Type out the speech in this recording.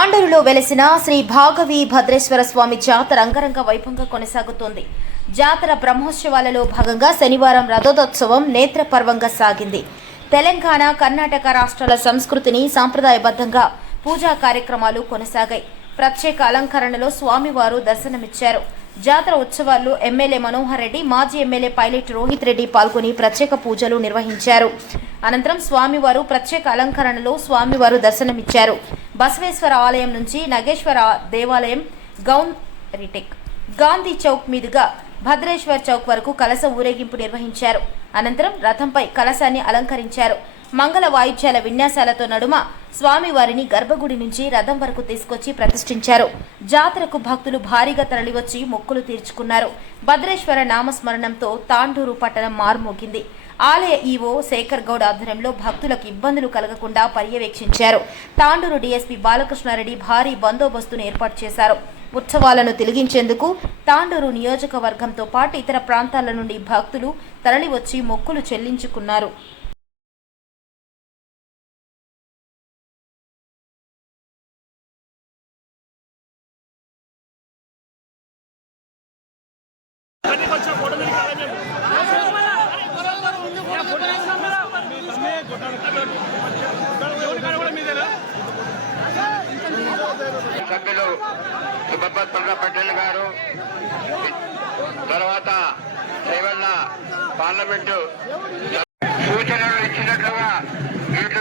తాండూరులో వెలసిన శ్రీ భాగవి భద్రేశ్వర స్వామి జాతర అంగరంగ వైభవంగా కొనసాగుతోంది. జాతర బ్రహ్మోత్సవాలలో భాగంగా శనివారం రథోత్సవం నేత్రపర్వంగా సాగింది. తెలంగాణ కర్ణాటక రాష్ట్రాల సంస్కృతిని సాంప్రదాయబద్ధంగా పూజా కార్యక్రమాలు కొనసాగాయి. ప్రత్యేక అలంకరణలో స్వామివారు దర్శనమిచ్చారు. జాతర ఉత్సవాల్లో ఎమ్మెల్యే మనోహర్ రెడ్డి మాజీ ఎమ్మెల్యే పైలట్ రోహిత్ రెడ్డి పాల్గొని ప్రత్యేక పూజలు నిర్వహించారు. అనంతరం స్వామివారు ప్రత్యేక అలంకరణలో స్వామివారు దర్శనమిచ్చారు. బసవేశ్వర ఆలయం నుంచి నగేశ్వర దేవాలయం గౌన్ రిటెక్. గాంధీ చౌక్ మీదుగా భద్రేశ్వర్ చౌక్ వరకు కలస ఊరేగింపు నిర్వహించారు. అనంతరం రథంపై కలశాన్ని అలంకరించారు. మంగళ వాయిద్యాల విన్యాసాలతో నడుమ స్వామివారిని గర్భగుడి నుంచి రథం వరకు తీసుకొచ్చి ప్రతిష్ఠించారు. జాతరకు భక్తులు భారీగా తరలివచ్చి మొక్కులు తీర్చుకున్నారు. భద్రేశ్వర నామస్మరణంతో తాండూరు పట్టణం మారుమోగింది. ఆలయ ఈవో శేఖర్ గౌడ్ ఆధ్వర్యంలో భక్తులకు ఇబ్బందులు కలగకుండా పర్యవేక్షించారు. తాండూరు డీఎస్పీ బాలకృష్ణారెడ్డి భారీ బందోబస్తును ఏర్పాటు చేశారు. ఉత్సవాలను తిలిగించేందుకు తాండూరు నియోజకవర్గంతో పాటు ఇతర ప్రాంతాల నుండి భక్తులు తరలివచ్చి మొక్కులు చెల్లించుకున్నారు. సభ్యులు సుభద్ర పటేల్ గారు. తర్వాత రేవల్ల పార్లమెంటు. సూచనలు ఇచ్చినట్లుగా వీటి